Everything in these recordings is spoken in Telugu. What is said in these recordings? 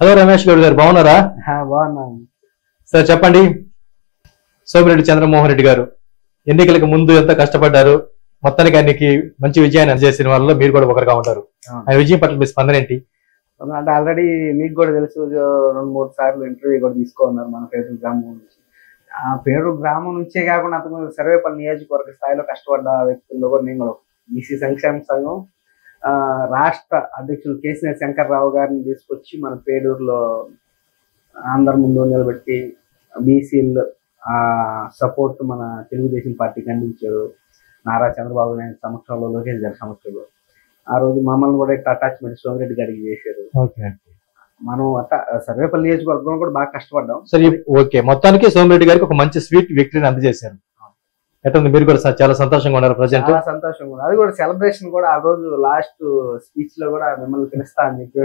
హలో రమేష్ గౌడ్ గారు, బాగున్నారా? బాగున్నాను సార్ చెప్పండి. సోమిరెడ్డి చంద్రమోహన్ రెడ్డి గారు ఎన్నికలకు ముందు ఎంత కష్టపడ్డారు, మొత్తానికి ఆయనకి మంచి విజయాన్ని అందజేసిన వాళ్ళలో మీరు కూడా ఒకరుగా ఉంటారు. ఆయన విజయం పట్ల మీ స్పందన ఏంటి? అంటే ఆల్రెడీ మీకు కూడా తెలుసు, 2-3 సార్లు ఇంటర్వ్యూ కూడా తీసుకున్నారు మన పేరు గ్రామం నుంచి. ఆ పేరు గ్రామం నుంచే కాకుండా అంతకుముందు సర్వేపల్లి నియోజకవర్గ స్థాయిలో కష్టపడ్డ వ్యక్తుల్లో కూడా నేను కూడా బీసీ సంక్షేమ సంఘం రాష్ట్ర అధ్యక్షులు కేసీఆర్ శంకర్రావు గారిని తీసుకొచ్చి మన పేడూరులో అందరి ముందు నిలబెట్టి బీసీలు సపోర్ట్ మన తెలుగుదేశం పార్టీకి అందించారు. నారా చంద్రబాబు నాయుడు సమక్షంలో, లోకేష్ గారి సమక్షంలో ఆ రోజు మమ్మల్ని కూడా అటాచ్మెంట్ సోమిరెడ్డి గారికి చేశారు. మనం సర్వేపల్లి నియోజకవర్గంలో కూడా బాగా కష్టపడ్డాం. సరే, ఓకే, మొత్తానికి సోమిరెడ్డి గారికి ఒక మంచి స్వీట్ విక్టరీని అందజేశారు. ఎట్లా మీరు కూడా చాలా సంతోషంగా ఉన్నారు? ప్రజెంట్ చాలా సంతోషంగా ఉన్నారు. అది కూడా సెలబ్రేషన్ కూడా ఆ రోజు లాస్ట్ స్పీచ్ లో కూడా మిమ్మల్ని పిలుస్తా అని చెప్పి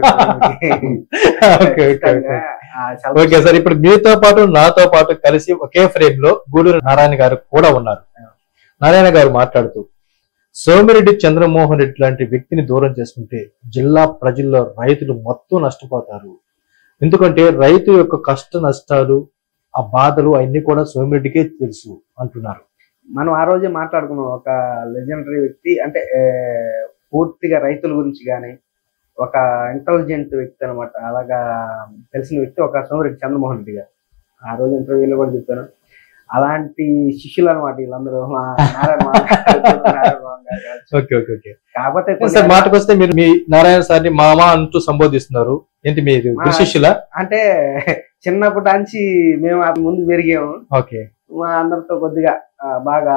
ఓకే సార్, ఇప్పుడు మీతో పాటు నాతో పాటు కలిసి ఒకే ఫ్రేమ్ లో గూడూరు నారాయణ గారు కూడా ఉన్నారు. నారాయణ గారు మాట్లాడుతూ, సోమిరెడ్డి చంద్రమోహన్ రెడ్డి లాంటి వ్యక్తిని దూరం చేసుకుంటే జిల్లా ప్రజల్లో రైతులు మొత్తం నష్టపోతారు. ఎందుకంటే రైతు యొక్క కష్ట నష్టాలు, ఆ బాధలు అన్ని కూడా సోమిరెడ్డికే తెలుసు అంటున్నారు. మనం ఆ రోజే మాట్లాడుకున్నాం. ఒక లెజెండరీ వ్యక్తి, అంటే పూర్తిగా రైతుల గురించి కానీ ఒక ఇంటెలిజెంట్ వ్యక్తి అనమాట. అలాగా తెలిసిన వ్యక్తి ఒక సోమిరెడ్డి చంద్రమోహన్ రెడ్డి గారు. ఆ రోజు ఇంటర్వ్యూలో కూడా చెప్పాను. అలాంటి శిష్యులు అనమాట వీళ్ళందరూ. కాకపోతే సార్ మాటకు వస్తే మీరు మీ నారాయణ సార్ ని మామ అంటూ సంబోధిస్తున్నారు. ఏంటి మీరు శిష్యులా? అంటే చిన్నప్పటి నుంచి మేము ముందు పెరిగాము. ఓకే, మా అందరితో కొద్దిగా బాగా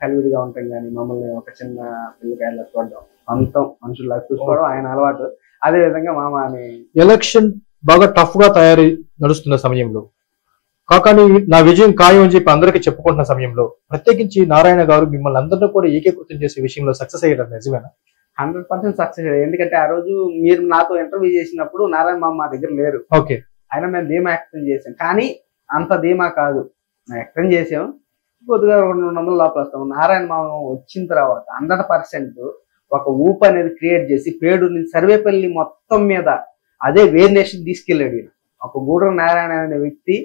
కలివిడిగా ఉంటాం, కానీ మమ్మల్ని ఒక చిన్న పిల్లకాయలా చూడడం, సొంతం మనుషుల్లా చూసుకోవడం ఆయన అలవాటు. అదే విధంగా మామ అని. ఎలక్షన్ బాగా టఫ్ గా తయారీ నడుస్తున్న సమయంలో, కాకాని నా విజయం ఖాయం అని చెప్పి అందరికీ చెప్పుకుంటున్న సమయంలో, ప్రత్యేకించి నారాయణ గారు మిమ్మల్ని అందరినీ కూడా ఏకీకృతం చేసే విషయంలో సక్సెస్ అయ్యారు. నిజమేనా? 100% సక్సెస్ అయ్యారు. ఎందుకంటే ఆ రోజు మీరు నాతో ఇంటర్వ్యూ చేసినప్పుడు నారాయణ మామ మా దగ్గర లేరు. ఓకే, ఆయన మేము ధీమా యాక్టింగ్ చేసాం, కానీ అంత ధీమా కాదు. యాక్టింగ్ చేసాం, కొద్దిగా 200 లోపల వస్తాం. నారాయణ మామ వచ్చిన తర్వాత 100% ఒక ఊపు అనేది క్రియేట్ చేసి పేడూరు నుంచి సర్వేపల్లి మొత్తం మీద అదే వేరినేషన్ తీసుకెళ్ళాడు. ఒక గూడూరు నారాయణ అనే వ్యక్తి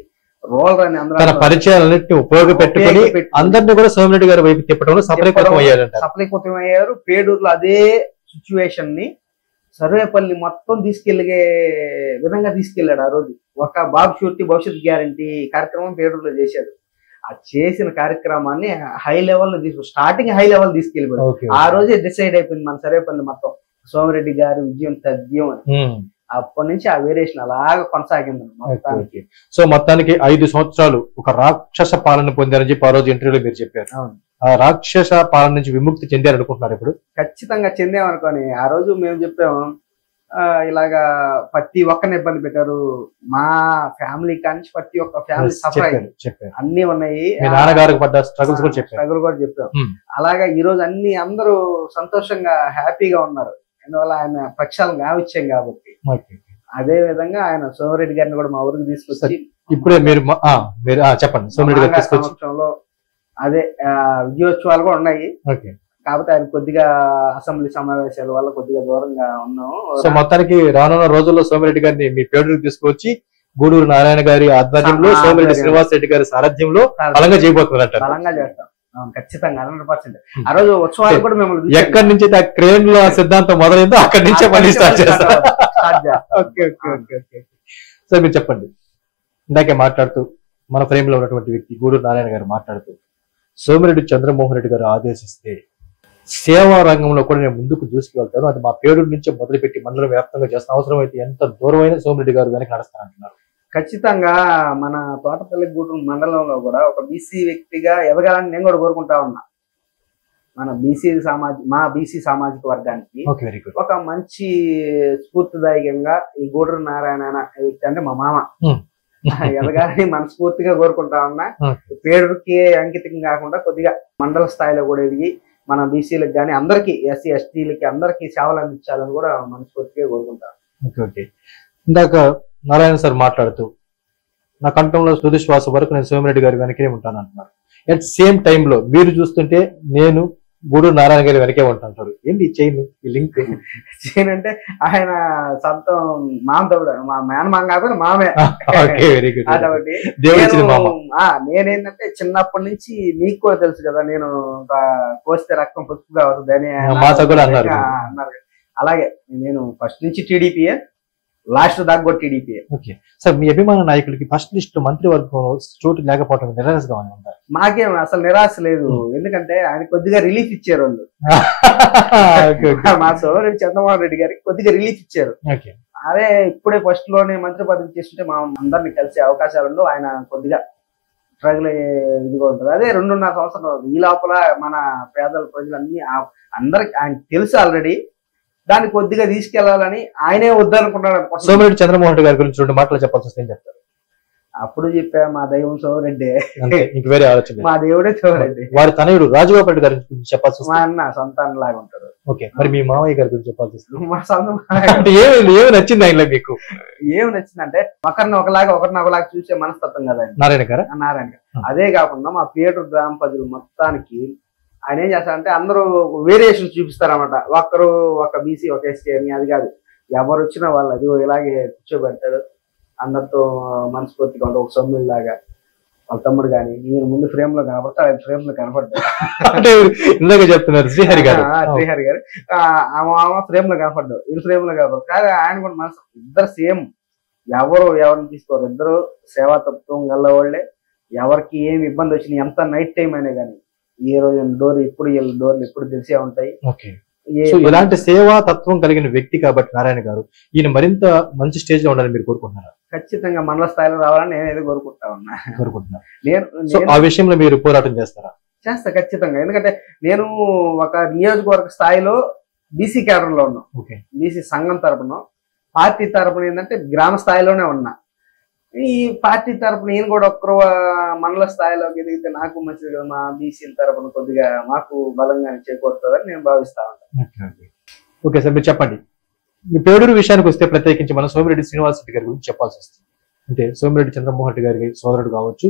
రోలర్ అని అందరూ పరిచయాలన్నింటినీ ఉపయోగపెట్టుకొని అందరినీ కూడా సోమిరెడ్డి గారి వైపు తిప్పడంలో సఫలీకృతం అయ్యారు. పేడూరులో అదే సిచ్యువేషన్ ని సర్వేపల్లి మొత్తం తీసుకెళ్లే విధంగా తీసుకెళ్లాడు. ఆ రోజు ఒక బాబు షూరిటీ భవిష్యత్ గ్యారంటీ కార్యక్రమం పేడూరులో చేశాడు. ఆ చేసిన కార్యక్రమాన్ని high level starting high level తీసుకెళ్ళిపోయాడు. ఆ రోజే డిసైడ్ అయిపోయింది మన సర్వేపల్లి మొత్తం సోమిరెడ్డి గారి విజయం తథ్యం అని. అప్పటి నుంచి ఆ వేరియేషన్ అలాగా కొనసాగింది మొత్తానికి. సో మొత్తానికి 5 సంవత్సరాలు ఒక రాక్షస పాలన పొందారని చెప్పి ఆ రోజు ఇంటర్వ్యూలో మీరు చెప్పారు. ఆ రాక్షస పాలన నుంచి విముక్తి చెందారు అనుకుంటున్నారు ఇప్పుడు? ఖచ్చితంగా చెందామనుకోని ఆ రోజు మేము చెప్పాము. ఇలాగా ప్రతి ఒక్కరిని ఇబ్బంది పెట్టారు. మా ఫ్యామిలీ కానీ ప్రతి ఒక్క ఫ్యామిలీ సఫర్ అయ్యారు, అన్ని ఉన్నాయి. స్ట్రగుల్ కూడా చెప్పాం. అలాగా ఈ రోజు అందరూ సంతోషంగా హ్యాపీగా ఉన్నారు. అందువల్ల ఆయన పక్షాలను గావిచ్చాం కాబట్టి. అదే విధంగా ఆయన సోమిరెడ్డి గారిని కూడా మా ఊరికి తీసుకొచ్చి ఇప్పుడే మీరు చెప్పండి. సోమిరెడ్డి గారి సమక్షంలో అదే విజయోత్సవాలు కూడా ఉన్నాయి. కాకపోతే ఆయన కొద్దిగా అసెంబ్లీ సమావేశాల వల్ల కొద్దిగా దూరంగా ఉన్నాము. సో మొత్తానికి రానున్న రోజుల్లో సోమిరెడ్డి గారిని మీ పేరుకి తీసుకొచ్చి గూడూరు నారాయణ గారి ఆధ్వర్యంలో, సోమిరెడ్డి శ్రీనివాస్ రెడ్డి గారి సారథ్యంలో బలంగా చేయబోతున్నారు. బలంగా చేస్తాం ఖచ్చితంగా 100%. ఆ రోజు ఉత్సవాలు కూడా మేము ఎక్కడి నుంచి ఆ క్రేన్ లో సిద్ధాంతం మొదలైందో అక్కడి నుంచే మళ్ళీ స్టార్ట్ చేస్తాం. సో మీరు చెప్పండి. ఇందాకే మాట్లాడుతూ మన ఫ్రేమ్ లో ఉన్నటువంటి వ్యక్తి గూడూరు నారాయణ గారు మాట్లాడుతూ, సోమిరెడ్డి చంద్రమోహన్ రెడ్డి గారు ఆదేశిస్తే సేవా రంగంలో కూడా నేను ముందుకు దూసుకువెళ్తాను, అది మా పేరు నుంచే మొదలుపెట్టి మండలం వ్యాప్తంగా చేస్తాను, అవసరం అయితే ఎంత దూరమైన సోమిరెడ్డి గారు వెనక నడుస్తానంటున్నారు. ఖచ్చితంగా మన తోటపల్లి గూడూరు మండలంలో కూడా ఒక బీసీ వ్యక్తిగా ఎదగాలని నేను కూడా కోరుకుంటా ఉన్నా. మన మా బీసీ సామాజిక వర్గానికి ఒక మంచి స్ఫూర్తిదాయకంగా ఈ గూడూరు నారాయణ వ్యక్తి అంటే మా మామ ఎదగాలని మనస్ఫూర్తిగా కోరుకుంటా ఉన్నా. పేరుకి అంకితం కాకుండా కొద్దిగా మండల స్థాయిలో కూడా ఎదిగి మన బీసీలకు కానీ అందరికీ, ఎస్సీ ఎస్టీలకి అందరికీ సేవలు అందించాలని కూడా మనస్ఫూర్తిగా కోరుకుంటాను. ఇందాక నారాయణ సార్ మాట్లాడుతూ, నా కంఠంలో తుది శ్వాస వరకు నేను సోమిరెడ్డి గారి వెనకే ఉంటాను అంటున్నారు. అట్ సేమ్ టైంలో మీరు చూస్తుంటే నేను గూడూరు నారాయణ గారి వెనకే ఉంటుంటారు. ఏంటి చైన్ ఈ లింక్? చైన్ అంటే ఆయన సొంతం మామతోడు, మా మేనమామ కాకపోతే మామే. Very good. కాబట్టి నేనేంటంటే చిన్నప్పటి నుంచి మీకు కూడా తెలుసు కదా, నేను కోస్తే రక్తం పసుపుగా వస్తుంది అని అన్నారు. అలాగే నేను ఫస్ట్ నుంచి టీడీపీయే, లాస్ట్ దాకా కూడా టీడీపీ. ఓకే సార్, మీ అభిమాన నాయకులకి ఫస్ట్ లిస్ట్ మంత్రివర్గంలో చోటు లేకపోవడం నిరాశగా ఉంటారు? మాకేం అసలు నిరాశ లేదు, ఎందుకంటే ఆయన కొద్దిగా రిలీఫ్ ఇచ్చారు వాళ్ళు. మా సోదరుడు చంద్రమోహన్ రెడ్డి గారికి కొద్దిగా రిలీఫ్ ఇచ్చారు. అదే ఇప్పుడే ఫస్ట్ లోనే మంత్రి పదవి చేస్తుంటే మా అందరిని కలిసే అవకాశాలలో ఆయన కొద్దిగా స్ట్రగుల్ అయ్యే ఇదిగా ఉంటుంది. అదే 2.5 సంవత్సరాలు ఈ లోపల మన పేదల ప్రజలన్నీ అందరికి ఆయన తెలుసు ఆల్రెడీ, దాన్ని కొద్దిగా తీసుకెళ్లాలని ఆయనే వద్దనుకున్నాడు. సోమిరెడ్డి చంద్రమోహన్ రెడ్డి గారి గురించి 2 మాటలు చెప్పాల్సి వస్తే ఏం చెప్తారు? అప్పుడు చెప్పా, మా దైవం సోమిరెడ్డి, ఇంక వేరే ఆలోచన. మా దేవుడే సోమిరెడ్డి. వారి తనయుడు రాజగోపాల్ రెడ్డి గారి గురించి చెప్పాల్సి వస్తే? మా అన్న సంతానం లాగా ఉంటాడు. ఓకే, మరి మీ మామయ్య గారి గురించి చెప్పాల్సి వస్తుంది? మా సొంతం. ఏమి నచ్చింది ఆయనలో మీకు? ఏమి నచ్చిందంటే ఒకరిని ఒకలాగా చూసే మనస్తత్వం కదా నారాయణ గారు. నారాయణ గారు. అదే కాకుండా మా పేటూరు గ్రామ ప్రజలు మొత్తానికి ఆయన ఏం చేస్తారంటే అందరూ వేరియేషన్ చూపిస్తారన్నమాట. ఒకరు ఒక బీసీ ఒక ఎస్టీ అని, అది కాదు, ఎవరు వచ్చినా వాళ్ళు అది ఇలాగే కూర్చోబెడతాడు, అందరితో మనస్ఫూర్తిగా ఉంటాడు, ఒక సొమ్ములాగా. వాళ్ళ తమ్ముడు కానీ నేను ముందు ఫ్రేమ్ లో కనబడతా, ఆయన ఫ్రేమ్ లో కనపడ్డా. చెప్తున్నారు శ్రీహరి గారు. శ్రీహరి గారు ఆమె ఫ్రేమ్ లో కనపడ్డాడు, వీళ్ళు ఫ్రేమ్ లో కనపడ్డాడు. కానీ ఆయన కూడా మనసు ఇద్దరు సేమ్, ఎవరిని తీసుకోరు, ఇద్దరు సేవాతత్వం గల్లవాళ్లే. ఎవరికి ఏమి ఇబ్బంది వచ్చినా, ఎంత నైట్ టైం అయినా కానీ, ఏ రోజు డోర్ ఎప్పుడు డోర్లు ఎప్పుడు తెలిసే ఉంటాయి. ఇలాంటి సేవా తత్వం కలిగిన వ్యక్తి కాబట్టి నారాయణ గారు ఈయన మరింత మంచి స్టేజ్ లో ఉండాలని మీరు కోరుకుంటున్నారా? ఖచ్చితంగా మండల స్థాయిలో రావాలని నేను ఏదో కోరుకుంటున్నా. ఆ విషయంలో మీరు పోరాటం చేస్తారా? చేస్తా ఖచ్చితంగా, ఎందుకంటే నేను ఒక నియోజకవర్గ స్థాయిలో బీసీ క్యాడర్ లో ఉన్నా, బీసీ సంఘం తరపున, పార్టీ తరపున ఏంటంటే గ్రామ స్థాయిలోనే ఉన్నా. ఈ పార్టీ తరపున నేను కూడా ఒక్కరు మండల స్థాయిలోకి ఎదిగితే నాకు మంచిది కదా, మా బీసీల తరపున కొద్దిగా మాకు బలంగా చేకూరుతుందని నేను భావిస్తా ఉంటాను. ఓకే సార్, మీరు చెప్పండి. మీ పేడూరు విషయానికి వస్తే ప్రత్యేకించి మనం సోమిరెడ్డి శ్రీనివాస్ రెడ్డి గారి గురించి చెప్పాల్సి వస్తుంది. అంటే సోమిరెడ్డి చంద్రమోహన్ రెడ్డి గారి సోదరుడు కావచ్చు,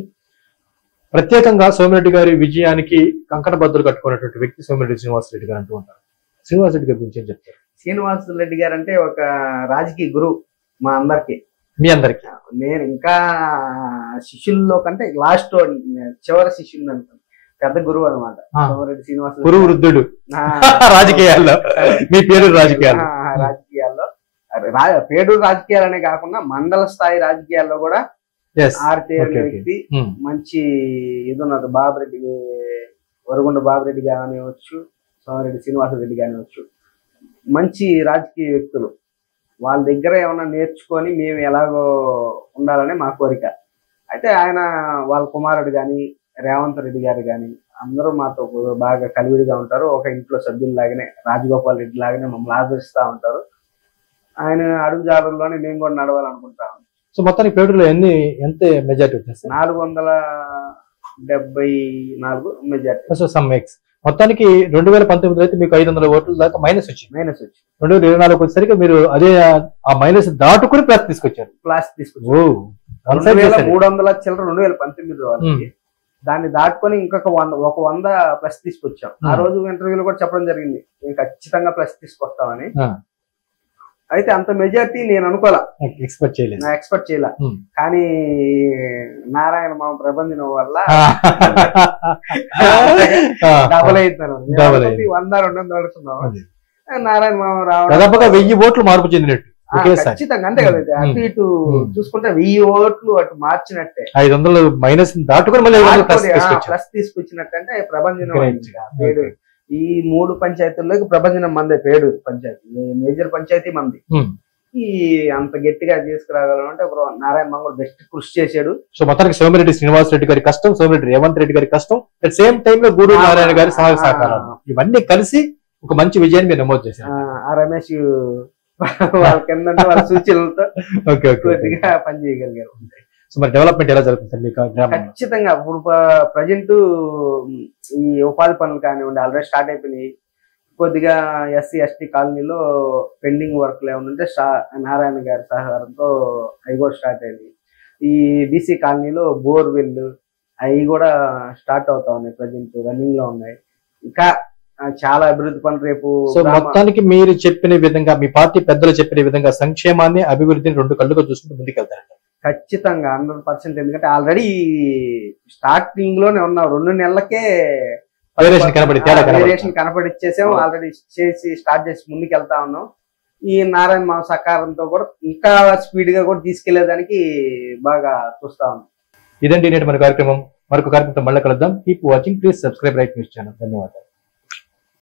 ప్రత్యేకంగా సోమిరెడ్డి గారి విజయానికి కంకణ బద్దలు కట్టుకున్నటువంటి వ్యక్తి సోమిరెడ్డి శ్రీనివాస్ రెడ్డి గారు అంటూ ఉంటారు. శ్రీనివాస్ రెడ్డి గారి గురించి ఏం చెప్తారు? శ్రీనివాస్ రెడ్డి గారు అంటే ఒక రాజకీయ గురువు మా అందరికి. మీ అందరికి నేను ఇంకా శిష్యుల్లో కంటే లాస్ట్ చివరి శిష్యులు అంటాను, పెద్ద గురువు అనమాట సోమిరెడ్డి శ్రీనివాస్. గురు వృద్ధుడు రాజకీయాల్లో, మీ పేరు రాజకీయాల్లో పేడూరు రాజకీయాలనే కాకుండా మండల స్థాయి రాజకీయాల్లో కూడా ఆర్తేరిన వ్యక్తి. మంచి ఇది ఉన్నది, బాబురెడ్డి, వరగుండ బాబురెడ్డి కానివచ్చు, సోమిరెడ్డి శ్రీనివాసరెడ్డి కానివచ్చు, మంచి రాజకీయ వ్యక్తులు. వాళ్ళ దగ్గర ఏమన్నా నేర్చుకొని మేము ఎలాగో ఉండాలని మా కోరిక. అయితే ఆయన వాళ్ళ కుమారుడు కానీ, రేవంత్ రెడ్డి గారు కానీ అందరూ మాతో బాగా కలివిడిగా ఉంటారు. ఒక ఇంట్లో సభ్యుల్లాగానే, రాజగోపాల్ రెడ్డి లాగానే మమ్మల్ని ఆదరిస్తూ ఉంటారు. ఆయన అడుగు జాబర్లోనే మేము కూడా నడవాలనుకుంటాం. సో మొత్తానికి పేటూరులో ఎంత మెజార్టీ వచ్చేస్తుంది? 474 మెజార్టీ. సో సమ్ మేక్స్ మొత్తానికి 2019 అయితే మీకు 500 ఓట్ల దాకా మైనస్ వచ్చి 2024 వచ్చేసరికి మీరు అదే ఆ మైనస్ దాటుకుని ప్లస్ తీసుకొచ్చారు. 300 చిల్లర 2019 వాళ్ళకి, దాన్ని దాటుకొని ఇంకొక 100 ప్లస్ తీసుకొచ్చాం. ఆ రోజు ఇంటర్వ్యూలో కూడా చెప్పడం జరిగింది, మేము ఖచ్చితంగా ప్లస్ తీసుకొస్తామని. అయితే అంత మెజార్టీ నేను అనుకోలే, ఎక్స్పెక్ట్ చేయలే. కానీ నారాయణ మామ ప్రబంధనం వల్ల డబల్ అవుతాను. 100-200 అడుగుతున్నాం. నారాయణ మామ రావడం 1000 ఓట్లు మార్పు చెందినట్టు ఖచ్చితంగా, అంతే కదా. అటు ఇటు చూసుకుంటే 1000 ఓట్లు అటు మార్చినట్టే, 500 మైనస్ దాటుకొని ప్లస్ తీసుకొచ్చినట్టు. అంటే ప్రభంజనం ఈ 3 పంచాయతీల్లోకి ప్రభంజనం మందే, పేడూరు పంచాయతీ మేజర్ పంచాయతీ మంది. ఈ అంత గట్టిగా తీసుకురాగలం అంటే నారాయణ మామ బెస్ట్ కృషి చేశాడు. సో మొత్తానికి సోమిరెడ్డి శ్రీనివాస్ రెడ్డి గారి కష్టం, సోమిరెడ్డి రేవంత్ రెడ్డి గారి కష్టం, అట్ సేమ్ టైమ్ లో గూడూరు నారాయణ గారి సహాయ సహకారాలు ఇవన్నీ కలిసి ఒక మంచి విజయాన్ని మీరు నమోదు చేశారు. ఆ రమేష్ వాళ్ళ కింద వాళ్ళ సూచనలతో కొద్దిగా పని చేయగలిగారు. సో మరి డెవలప్మెంట్ ఎలా జరుగుతుంది మీకు? ఖచ్చితంగా ఇప్పుడు ప్రజెంట్ ఈ ఉపాధి పనులు కానివ్వండి ఆల్రెడీ స్టార్ట్ అయిపోయినాయి. కొద్దిగా ఎస్సీ ఎస్టీ కాలనీలో పెండింగ్ వర్క్లు ఏమన్నా నారాయణ గారి సహకారంతో అవి కూడా స్టార్ట్ అయింది. ఈ బీసీ కాలనీలో బోర్వెల్ అవి కూడా స్టార్ట్ అవుతా ఉన్నాయి, ప్రజెంట్ రన్నింగ్ లో ఉన్నాయి. ఇంకా చాలా అభివృద్ధి పనులు రేపు సో మొత్తానికి మీరు చెప్పిన విధంగా, మీ పార్టీ పెద్దలు చెప్పిన విధంగా సంక్షేమాన్ని అభివృద్ధిని రెండు కళ్ళుగా చూసుకుంటూ ముందుకెళ్తారంట. ఖచ్చితంగా 100%. ఎందుకంటే ఆల్రెడీ స్టార్టింగ్ లోనే ఉన్నాం, 2 నెలలకే వేరియేషన్ కనపడిచ్చేసాం. ఆల్రెడీ చేసి స్టార్ట్ చేసి ముందుకు వెళ్తా ఉన్నాం. ఈ నారాయణ మామ సహకారంతో కూడా ఇంకా స్పీడ్ గా కూడా తీసుకెళ్లేదానికి బాగా చూస్తా ఉన్నాం. ఇదండి నేటి మన కార్యక్రమం. మరొక కార్యక్రమంతో మళ్ళీ కలుద్దాం. Keep watching, please subscribe right news channel. ధన్యవాదాలు.